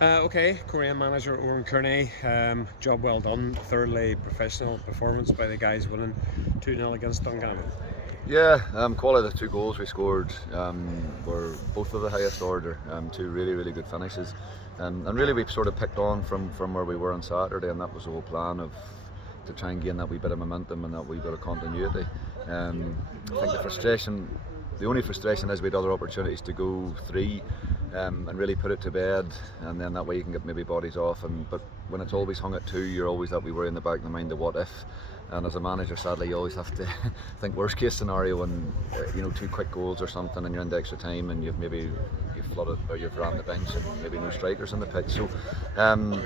Okay, Coleraine manager Oran Kearney, job well done. Thoroughly professional performance by the guys winning 2-0 against Dungannon. Yeah, quality of the two goals we scored were both of the highest order. Two really, really good finishes, and really we've sort of picked on from where we were on Saturday, and that was the whole plan of to try and gain that wee bit of momentum and that wee bit of continuity. I think the only frustration is we had other opportunities to go three and really put it to bed, and then that way you can get maybe bodies off. But when it's always hung at two, you're always that wee worry in the back of the mind of what if. And as a manager, sadly, you always have to think worst case scenario when two quick goals or something, and you're into extra time, and you've flooded or you've ran the bench, and maybe no strikers on the pitch.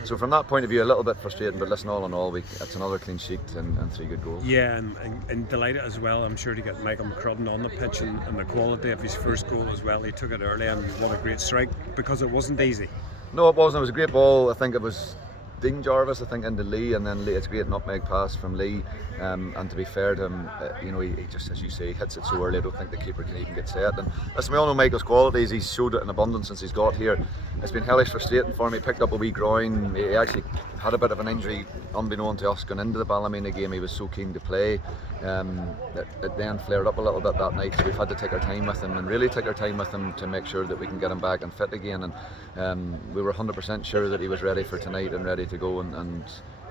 So from that point of view, a little bit frustrating. But listen, all in all, it's another clean sheet and three good goals. Yeah, and delighted as well, I'm sure, to get Michael McCrudden on the pitch and the quality of his first goal as well. He took it early, and what a great strike, because it wasn't easy. No, it wasn't. It was a great ball. I think it was Dean Jarvis, I think, into Lee, and then Lee, it's a great nutmeg pass from Lee. And to be fair to him, he just, as you say, hits it so early. I don't think the keeper can even get set. And listen, we all know Michael's qualities. He's showed it in abundance since he's got here. It's been hellish frustrating for him. He picked up a wee groin. He actually had a bit of an injury, unbeknown to us, going into the Ballymena game. He was so keen to play. It then flared up a little bit that night, so we've had to take our time with him and really take our time with him to make sure that we can get him back and fit again. And we were 100% sure that he was ready for tonight and ready to go,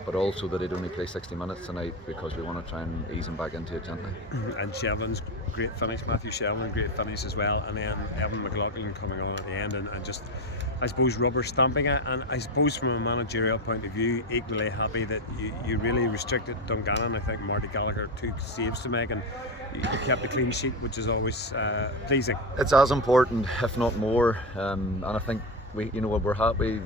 but also that he'd only play 60 minutes tonight because we want to try and ease him back into it gently. And Shevlin's great finish, Matthew Shevlin, great finish as well, and then Evan McLaughlin coming on at the end and just, I suppose, rubber stamping it. And I suppose from a managerial point of view, equally happy that you really restricted Dungannon. I think Marty Gallagher took saves to make, and you kept a clean sheet, which is always pleasing. It's as important, if not more, and I think we're happy,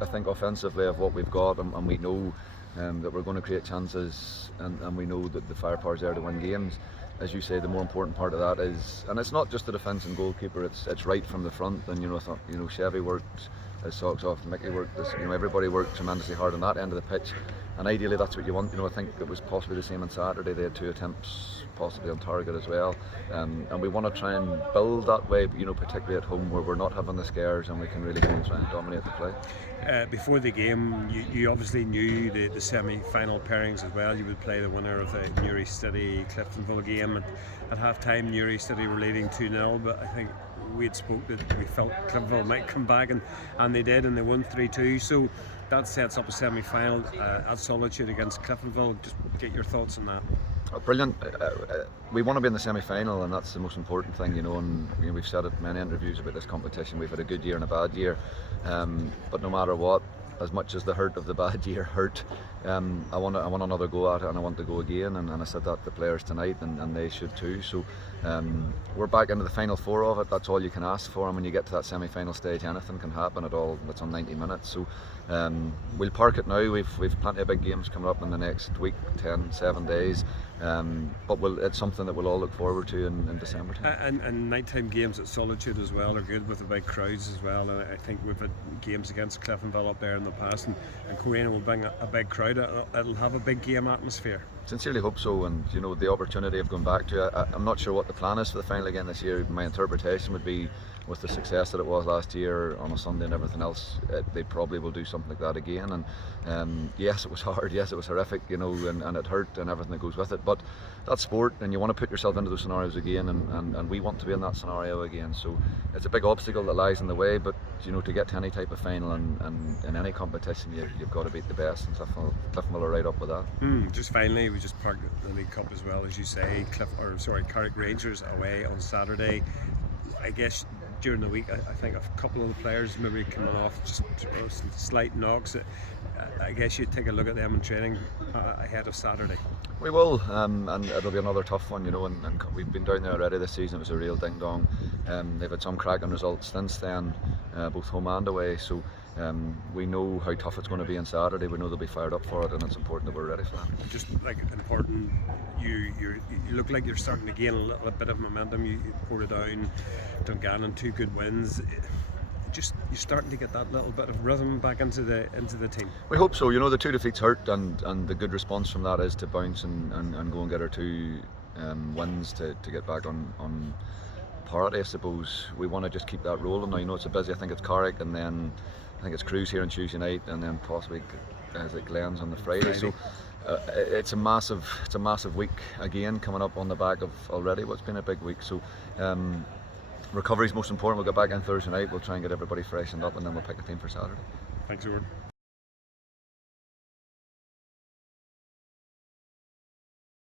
I think, offensively of what we've got, and we know that we're going to create chances, and we know that the firepower's there to win games. As you say, the more important part of that is, and it's not just the defence and goalkeeper, it's right from the front. And Chevy worked his socks off, Mickey worked this, everybody worked tremendously hard on that end of the pitch, and ideally that's what you want. I think it was possibly the same on Saturday. They had 2 attempts possibly on target as well, and we want to try and build that way, particularly at home where we're not having the scares and we can really go and try and dominate the play. Before the game, you obviously knew the semi-final pairings as well. You would play the winner of the Newry City Cliftonville game. At half time, Newry City were leading 2-0, but I think we had spoke that we felt Cliftonville might come back, and they did, and they won 3-2. So that sets up a semi-final at Solitude against Cliftonville. Just get your thoughts on that. Brilliant. We want to be in the semi-final, and that's the most important thing, and we've said it in many interviews about this competition. We've had a good year and a bad year, but no matter what, as much as the hurt of the bad year hurt, I want another go at it, and I want to go again, and I said that to the players tonight, and they should too. So we're back into the final 4 of it. That's all you can ask for, and when you get to that semi-final stage, anything can happen at all. It's on 90 minutes, so we'll park it now. We've plenty of big games coming up in the next week, 7 days, but it's something that we'll all look forward to in December time. And nighttime games at Solitude as well are good, with the big crowds as well. And I think we've had games against Cliftonville up there in the past, and Coleraine will bring a big crowd. It'll have a big game atmosphere. Sincerely hope so, and the opportunity of going back to it. I'm not sure what the plan is for the final again this year. My interpretation would be, with the success that it was last year on a Sunday and everything else, they probably will do something like that again. And yes, it was hard, yes, it was horrific, and it hurt and everything that goes with it. But that's sport, and you want to put yourself into those scenarios again, and we want to be in that scenario again. So it's a big obstacle that lies in the way, but to get to any type of final and in any competition, you've got to beat the best, and Cliftonville are right up with that. Just finally, we just parked the League Cup as well, as you say. Carrick Rangers away on Saturday. I guess during the week, I think a couple of the players maybe coming off just slight knocks. I guess you'd take a look at them in training ahead of Saturday. We will, and it'll be another tough one, and we've been down there already this season. It was a real ding-dong. They've had some cracking results since then, both home and away, so we know how tough it's going to be on Saturday. We know they'll be fired up for it, and it's important that we're ready for that. Just like important, you look like you're starting to gain a little bit of momentum. You Portadown, Dungannon, 2 good wins. You're starting to get that little bit of rhythm back into the team. We hope so. The 2 defeats hurt, and the good response from that is to bounce and go and get our 2 wins to get back on parity, I suppose. We want to just keep that rolling now. It's a busy, I think it's Carrick, and then think it's Cruise here on Tuesday night, and then possibly Glens on the Friday. So it's a massive week again coming up on the back of already what's been a big week. So recovery is most important. We'll get back in Thursday night. We'll try and get everybody freshened up, and then we'll pick a team for Saturday. Thanks, Oran.